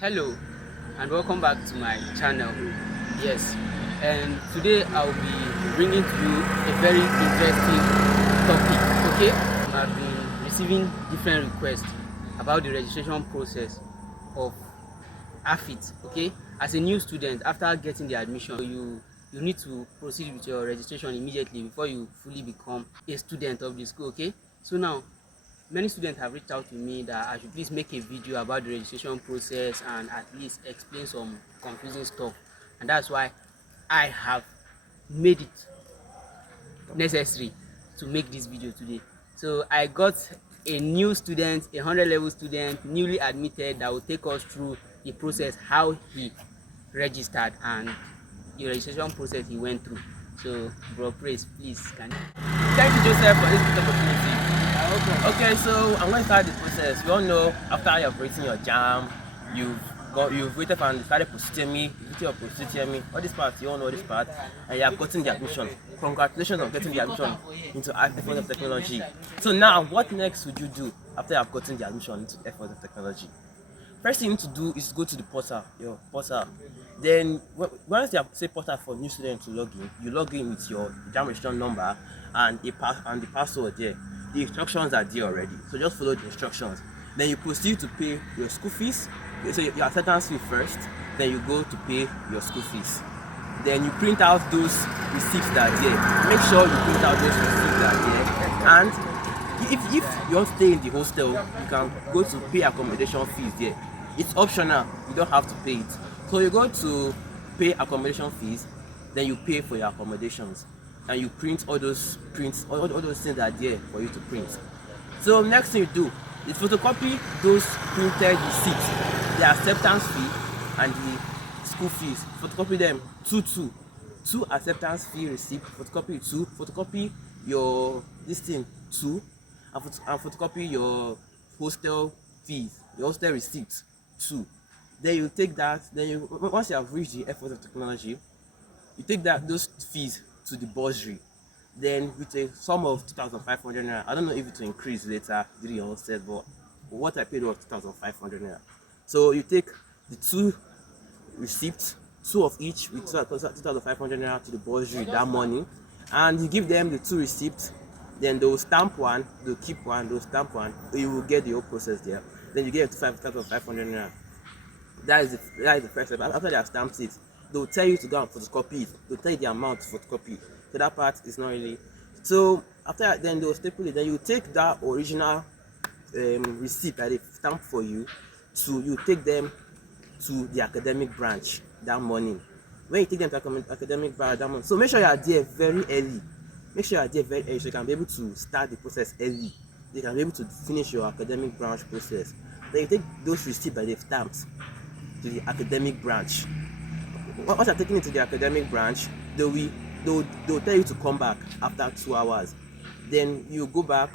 Hello and welcome back to my channel. Yes, and today I'll be bringing to you a very interesting topic. Okay, I've been receiving different requests about the registration process of AFIT. Okay, as a new student, after getting the admission, you need to proceed with your registration immediately before you fully become a student of the school. Okay, so now many students have reached out to me that I should please make a video about the registration process and at least explain some confusing stuff, and that's why I have made it necessary to make this video today. So I got a new student, a 100 level student, newly admitted, that will take us through the process, how he registered and the registration process he went through. So bro Praise, please can you. Thank you, Joseph, for this good opportunity. Okay, so I'm going to start the process. You all know after you've written your jam, you've waited and started proceeding me, all this part, you all know this part, and you have gotten the admission. Congratulations on getting the admission into Airforce of Technology. So now, what next would you do after you have gotten the admission into Airforce of Technology? First thing you need to do is go to the portal, your portal. Then once you have say portal for new students to log in, you log in with your jam registration number and the password there. The instructions are there already, so just follow the instructions. Then you proceed to pay your school fees. So your acceptance fee first, then you go to pay your school fees. Then you print out those receipts that are there. Make sure you print out those receipts that are there. And if you want to stay in the hostel, you can go to pay accommodation fees there. It's optional, you don't have to pay it. So you go to pay accommodation fees, then you pay for your accommodations, and you print all those all those things that are there for you to print. So next thing you do is photocopy those printed receipts, the acceptance fee and the school fees. Photocopy them two acceptance fee receipt, photocopy your this thing two, and photocopy your hostel fees, your hostel receipts two. Then you take that, once you have reached the Airforce of Technology, you take those fees to the bursary. Then with a sum of 2,500 naira, I don't know if it will increase later during your hostel, but what I paid was 2,500 naira. So you take the two receipts, two of each with 2,500 naira to the bursary that morning, and you give them the two receipts. Then they'll stamp one, they'll keep one, they'll stamp one, you will get the whole process there. Then you get 2,500 naira. That is the first step. After they have stamped it, they'll tell you to go and photocopy it. They'll tell you the amount to photocopy. So that part is not really. So after that, then they'll staple it. Then you take that original receipt that they stamped for you, you take them to the academic branch that morning. When you take them to academic branch that morning, so make sure you are there very early. Make sure you are there very early so you can be able to start the process early. You can be able to finish your academic branch process. Then you take those receipts that they've stamped to the academic branch. Once you're taking it to the academic branch, they'll tell you to come back after 2 hours. Then you go back,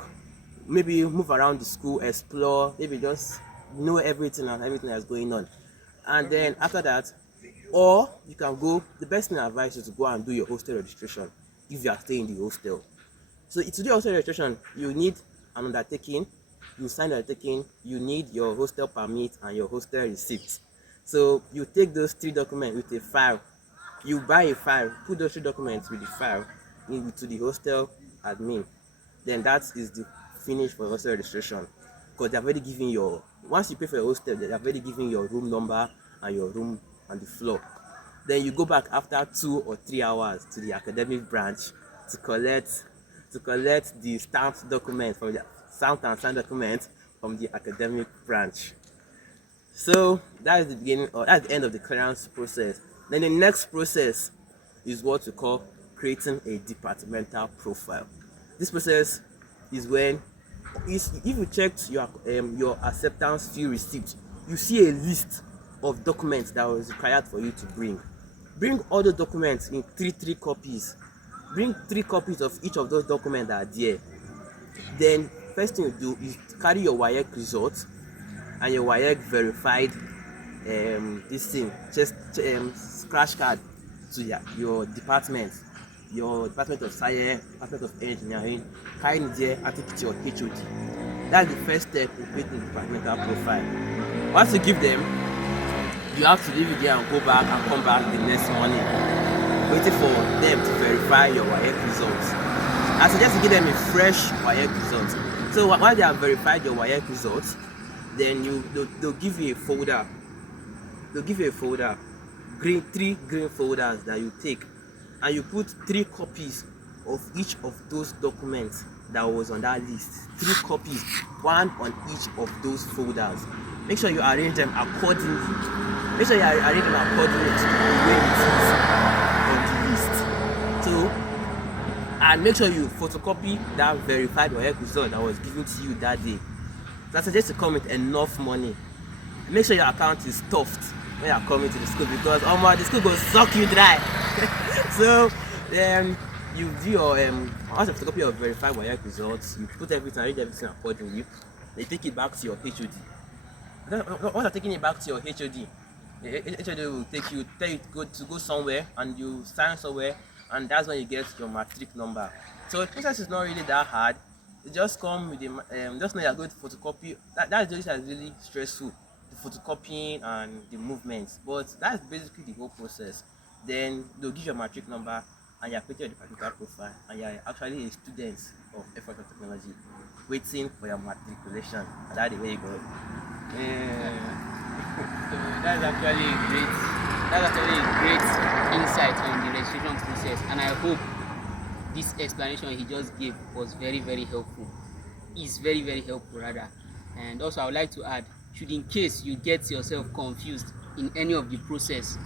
maybe move around the school, explore, maybe just know everything that's going on. And then after that, or you can go, the best thing I advise is to go and do your hostel registration if you are staying in the hostel. So to do hostel registration, you need an undertaking. You sign the undertaking, you need your hostel permit and your hostel receipt. So you take those 3 documents with a file. You buy a file, put those 3 documents with the file into the hostel admin. Then that is the finish for hostel registration. Because they have already given once you pay for your hostel, they have already given your room number and your room and the floor. Then you go back after 2 or 3 hours to the academic branch to collect the stamped document from the stamped and signed document from the academic branch. So that is the beginning, or that's the end of the clearance process. Then the next process is what we call creating a departmental profile. This process is when, if you checked your acceptance fee receipt, you see a list of documents that was required for you to bring. Bring all the documents in three copies. Bring 3 copies of each of those documents that are there. Then first thing you do is carry your WAEC results and your WAEC verified scratch card to your department of science, department of engineering. Carry it there and take it to your HOD. That's the first step in creating the departmental profile. Once you give them, you have to leave it there and go back and come back the next morning, waiting for them to verify your WAEC results. I suggest you give them a fresh WAEC result. So while they have verified your WAEC results, then they'll give you a folder. They'll give you a folder, three green folders that you take, and you put 3 copies of each of those documents that was on that list. 3 copies, one on each of those folders. Make sure you arrange them accordingly. Make sure you arrange them accordingly to the way it is on the list. So, and make sure you photocopy that verified WAEC result that was given to you that day. So I suggest you come with enough money. Make sure your account is stuffed when you are coming to the school, because the school will suck you dry. So you do your once you photocopy your verified WAEC results, you put everything, arrange everything accordingly. They take it back to your HOD. Once you're taking it back to your HOD, the HOD will tell you to go somewhere, and you sign somewhere, and that's when you get your matric number. So the process is not really that hard. You just come with just know you're going to photocopy. That's really stressful, the photocopying and the movements, but that's basically the whole process. Then they'll give your matric number, and you're creating your departmental profile, and you're actually a student of Airforce Technology waiting for your matriculation, and that's the way you go. So that's actually a great insight on the registration process, and I hope this explanation he just gave was very, very helpful. Is very, very helpful rather. And also I would like to add, should in case you get yourself confused in any of the process,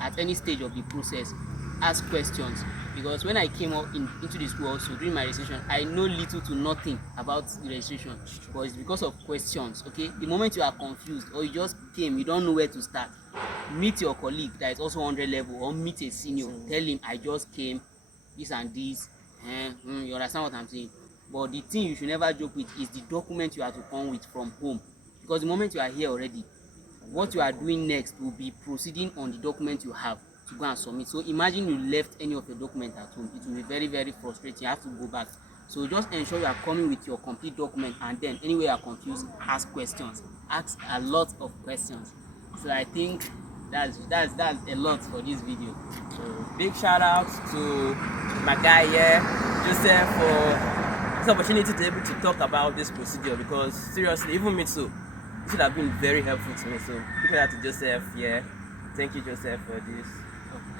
at any stage of the process, ask questions, because when I came up into the school also during my registration, I know little to nothing about the registration, but it's because of questions. Okay, the moment you are confused or you just came, you don't know where to start, meet your colleague that is also 100 level, or meet a senior, tell him I just came, this and this, you understand what I'm saying? But the thing you should never joke with is the document you have to come with from home, because the moment you are here already, what you are doing next will be proceeding on the document you have to go and submit. So imagine you left any of your document at home, it will be very, very frustrating. You have to go back. So just ensure you are coming with your complete document, and then anywhere you are confused, ask questions, ask a lot of questions. So I think that's a lot for this video. So big shout out to my guy here, Joseph, for this opportunity to be able to talk about this procedure, because seriously, even me too, it should have been very helpful to me. So big shout out to Joseph. Yeah, thank you, Joseph, for this.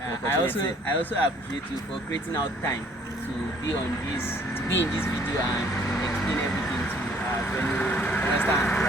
I also appreciate you for creating out time to be in this video and explain everything to us when you understand.